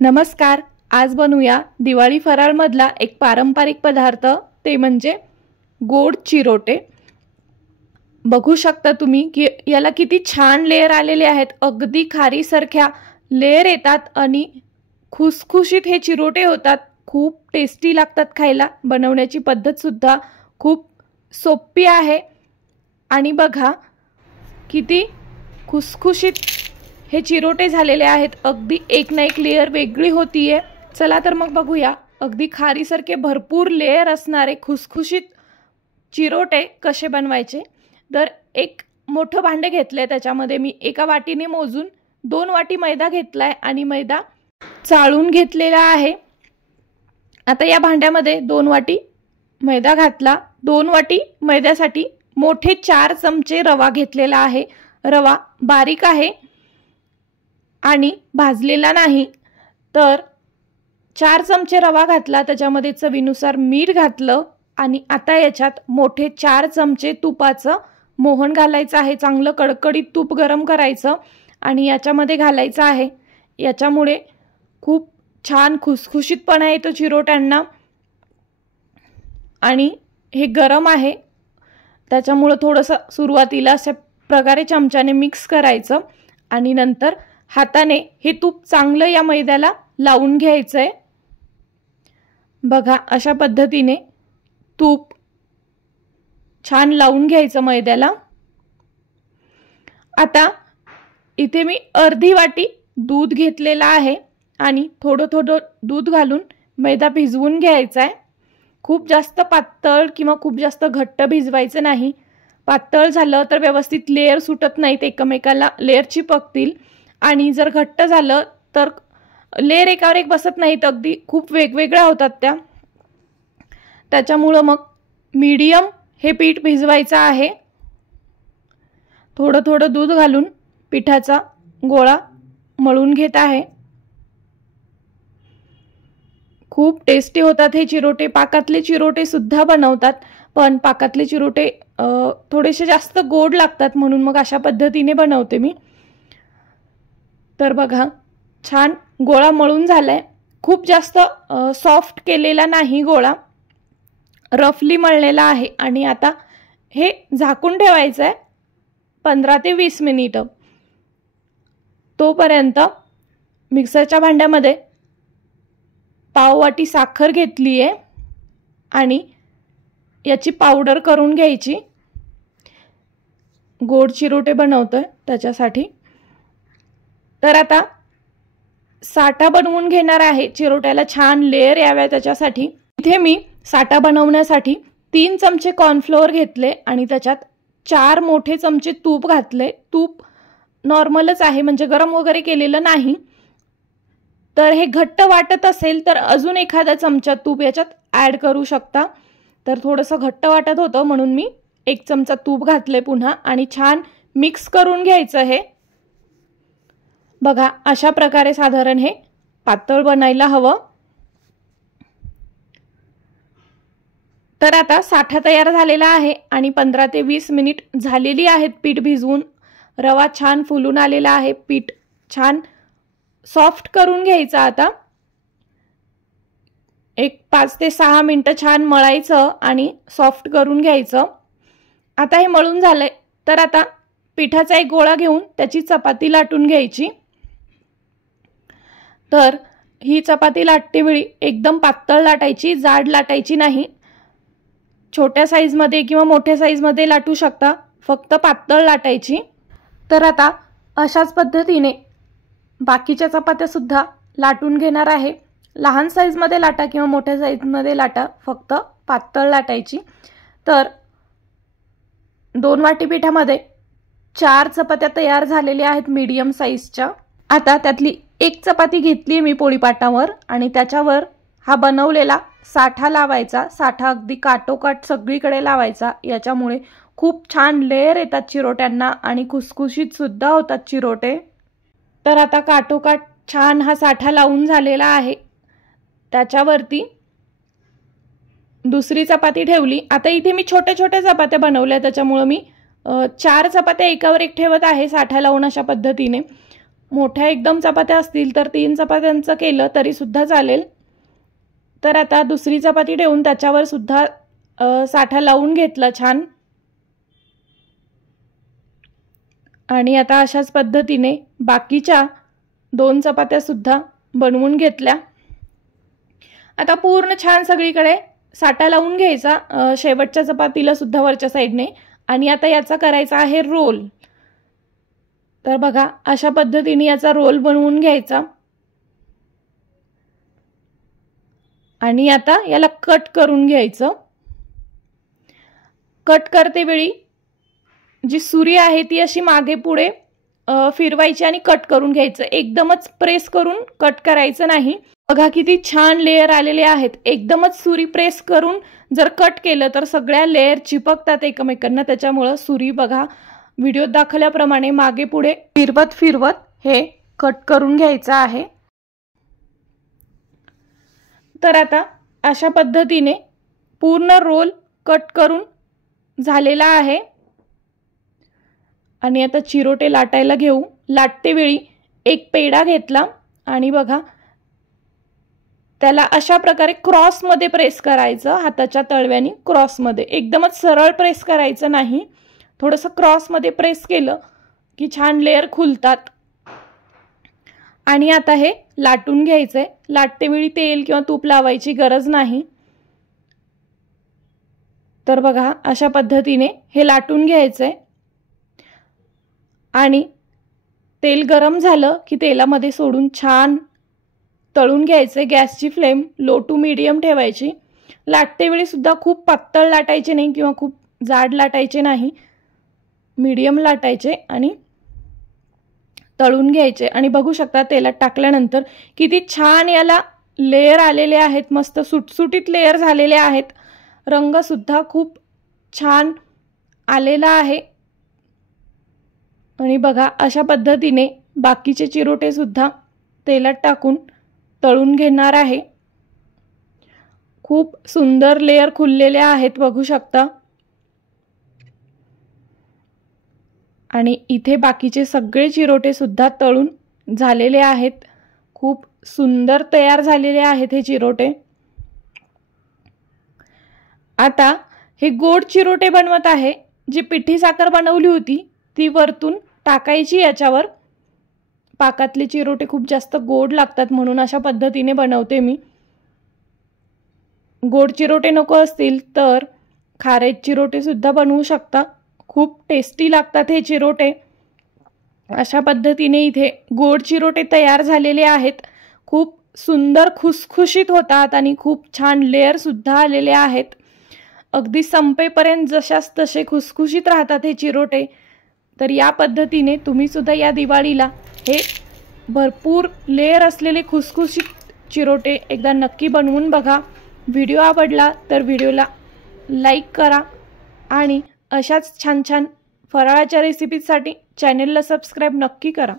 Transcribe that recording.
नमस्कार. आज बनवूया दिवाळी फराळमधला एक पारंपरिक पदार्थ, ते म्हणजे गोड चिरोटे. बघू शकता तुम्ही की याला किती छान लेयर आलेले आहेत. अगदी खारीसारख्या लेयर येतात आणि खुसखुशीत हे चिरोटे होतात. खूप टेस्टी लागतात खायला. बनवण्याची पद्धत सुद्धा खूप सोपी आहे आणि बघा किती खुसखुशीत हे चिरोटे झालेले आहेत. अगदी एक ना एक लेयर वेगळी होतीये. चला तर मग बघूया अगदी खारीसारखे भरपूर लेयर असणारे खुसखुशीत चिरोटे कसे बनवायचे. तर एक मोठं भांडे घेतले, त्याच्यामध्ये मी एका वाटीने मोजून 2 वाटी मैदा घेतलाय आणि मैदा चाळून घेतलेला आहे. आता या भांड्यामध्ये 2 वाटी मैदा घातला. 2 वाटी मैद्यासाठी मोठे 4 चमचे रवा घेतलेला आहे. रवा बारीक आहे आणि भाजलेला नाही. तर 4 चमचे रवा घातला, त्याच्यामध्ये चवीनुसार मीठ घातलं आणि आता याच्यात मोठे 4 चमचे तुपाचं मोहन घालायचं आहे. चांगलं कडकडीत तूप गरम करायचं आणि याच्यामध्ये घालायचं आहे. याच्यामुळे खूप छान खुसखुशीतपणा येतो चिरोट्यांना आणि हे गरम आहे, त्याच्यामुळे थोडंसं सुरुवातीला अशा प्रकारे चमच्याने मिक्स करायचं आणि नंतर हाताने हे तूप चांगलं या मैद्याला लावून घ्यायचंय. बघा अशा पद्धतीने तूप छान लावून घ्यायचं मैद्याला. आता इथे मी अर्धी वाटी दूध घेतलेला आहे आणि थोडं थोडं दूध घालून मैदा भिजवून घ्यायचा आहे. खूप जास्त पातळ किंवा खूप जास्त घट्ट भिजवायचं नाही. पातळ झालं तर व्यवस्थित लेयर सुटत नाहीत, एकमेकाला लेयर चिपकतील आणि जर घट्ट झालं तर लेयर एकावर एक बसत नाहीत, अगदी खूप वेगवेगळ्या होतात त्या. त्याच्यामुळं मग मीडियम हे पीठ भिजवायचं आहे. थोडं थोडं दूध घालून पिठाचा गोळा मळून घेत आहे. खूप टेस्टी होतात हे चिरोटे. पाकातले चिरोटे सुद्धा बनवतात, पण पाकातले चिरोटे थोडेसे जास्त गोड लागतात, म्हणून मग अशा पद्धतीने बनवते मी. तर बघा छान गोळा मळून झालाय. खूप जास्त सॉफ्ट केलेला नाही, गोळा रफली मळलेला आहे. आणि आता हे झाकून ठेवायचं आहे 15 ते 20 मिनिटं. तोपर्यंत मिक्सरच्या भांड्यामध्ये पाव वाटी साखर घेतली आहे आणि याची पावडर करून घ्यायची. गोड चिरोटे बनवतोय त्याच्यासाठी. तर आता साठा बनवून घेणार आहे. चिरोट्याला छान लेयर याव्या त्याच्यासाठी इथे मी साठा बनवण्यासाठी 3 चमचे कॉर्नफ्लोअर घेतले आणि त्याच्यात 4 मोठे चमचे तूप घातले. तूप नॉर्मलच आहे, म्हणजे गरम वगैरे केलेलं नाही. तर हे घट्ट वाटत असेल तर अजून एखादा चमचा तूप याच्यात ॲड करू शकता. तर थोडंसं घट्ट वाटत होतं म्हणून मी 1 चमचा तूप घातले पुन्हा आणि छान मिक्स करून घ्यायचं हे. बघा अशा प्रकारे साधारण हे पातळ बनायला हवं. तर आता साठा तयार झालेला आहे आणि 15 ते 20 मिनिट झालेली आहेत पीठ भिजवून. रवा छान फुलून आलेला आहे. पीठ छान सॉफ्ट करून घ्यायचं. आता एक 5 ते 6 मिनिटं छान मळायचं आणि सॉफ्ट करून घ्यायचं. आता हे मळून झालंय, तर आता पिठाचा एक गोळा घेऊन त्याची चपाती लाटून घ्यायची. तर ही चपाती लाटतेवेळी एकदम पातळ लाटायची, जाड लाटायची नाही. छोट्या साईजमध्ये किंवा मोठ्या साईजमध्ये लाटू शकता, फक्त पातळ लाटायची. तर आता अशाच पद्धतीने बाकीच्या चपात्या सुद्धा लाटून घेणार आहे. लहान साईजमध्ये लाटा किंवा मोठ्या साईजमध्ये लाटा, फक्त पातळ लाटायची. तर 2 वाटी पिठामध्ये 4 चपात्या तयार झालेल्या आहेत मीडियम साईजच्या. आता त्यातली एक चपाती घेतली मी पोळीपाटावर आणि त्याच्यावर हा बनवलेला साठा लावायचा. साठा अगदी काटोकाट सगळीकडे लावायचा. याच्यामुळे खूप छान लेयर येतात चिरोट्यांना आणि खुसखुशीत सुद्धा होतात चिरोटे. तर आता काटोकाट छान हा साठा लावून झालेला आहे. त्याच्यावरती दुसरी चपाती ठेवली. आता इथे मी छोट्या छोट्या चपात्या बनवल्या, त्याच्यामुळे मी 4 चपात्या एकावर एक ठेवत आहे साठा लावून अशा पद्धतीने. मोठ्या एकदम चपात्या असतील तर 3 चपात्यांचं केलं तरी सुद्धा चालेल। तर आता दुसरी चपाती ठेवून त्याच्यावर सुद्धा साठा लावून घेतला छान। आणि आता अशाच पद्धतीने बाकीच्या 2 चपात्या सुद्धा बनवून घेतल्या। आता पूर्ण छान सगळीकडे साठा लावून घ्यायचा शेवटच्या चपातीला सुद्धा वरच्या साइडने। आणि आता याचा करायचा आहे रोल। तर बघा अशा पद्धतीने याचा रोल बनवून घ्यायचा आणि आता याला कट करून घ्यायचं। कट करते वेळी जी सुरी आहे ती अशी मागे पुढे फिरवायची आणि कट करून घ्यायचं। एकदमच प्रेस करून कट करायचं नाही। बघा किती छान लेयर आलेले आहेत। एकदमच सुरी प्रेस करून जर कट केलं तर सगळ्या लेयर चिपकतात एकमेकांना। त्याच्यामुळे सुरी बघा व्हिडिओत दाखवल्याप्रमाणे मागे पुढे फिरवत हे कट करून घ्यायचं आहे। तर आता अशा पद्धतीने पूर्ण रोल कट करून झालेला आहे। आणि आता चिरोटे लाटायला घेऊ। लाटते वेळी एक पेढा घेतला आणि बघा त्याला अशा प्रकारे क्रॉस मध्ये प्रेस करायचं। हाताच्या तळव्याने क्रॉस मध्ये, एकदमच सरळ प्रेस करायचं नाही। थोडंसं क्रॉस मध्ये प्रेस केलं की छान लेयर खुलतात। आणि आता हे लाटून घ्यायचंय। लाटते वेळी तेल किंवा तूप लावायची गरज नाही। तर बघा अशा पद्धतीने हे लाटून घ्यायचंय। आणि तेल गरम झालं की तेलामध्ये सोडून छान तळून घ्यायचे। गॅसची फ्लेम लो टू मीडियम ठेवायची। लाटते वेळी सुद्धा खूप पातळ लाटायचे नाही किंवा खूप जाड लाटायचे नाही, मीडियम लाटायचे आणि तळून घ्यायचे। आणि बघू शकता तेलात टाकल्यानंतर किती छान याला लेयर आलेले आहेत। मस्त सुटसुटीत लेयर झालेले आहेत। रंग सुद्धा खूप छान आलेला आहे। आणि बघा अशा पद्धतीने बाकीचे चिरोटे सुद्धा तेलात टाकून तळून घेणार आहे। खूप सुंदर लेयर खुललेले आहेत बघू शकता। आणि इथे बाकीचे सगळे चिरोटे सुद्धा तळून झालेले आहेत। खूप सुंदर तयार झालेले आहेत हे चिरोटे। आता हे गोड चिरोटे बनवत आहे। जी पिठी साखर बनवली होती ती वरतून टाकायची याच्यावर। पाकातले चिरोटे खूप जास्त गोड लागतात म्हणून अशा पद्धतीने बनवते मी। गोड चिरोटे नको असतील तर खारे चिरोटे सुद्धा बनवू शकता। खूप टेस्टी लागतात हे चिरोटे। अशा पद्धतीने इथे गोड चिरोटे तयार झालेले आहेत। खूप सुंदर खुसखुशीत होतात आणि खूप छान लेयर सुद्धा आलेले आहेत। अगदी संपेपर्यंत जशास तसे खुसखुशीत राहतात हे चिरोटे। तर या पद्धतीने तुम्ही सुद्धा या दिवाळीला हे भरपूर लेयर असलेले खुसखुशीत चिरोटे एकदा नक्की बनवून बघा। व्हिडिओ आवडला तर व्हिडिओला लाईक करा आणि अशाच छान छान फराळाच्या रेसिपीजसाठी चॅनलला सबस्क्राइब नक्की करा।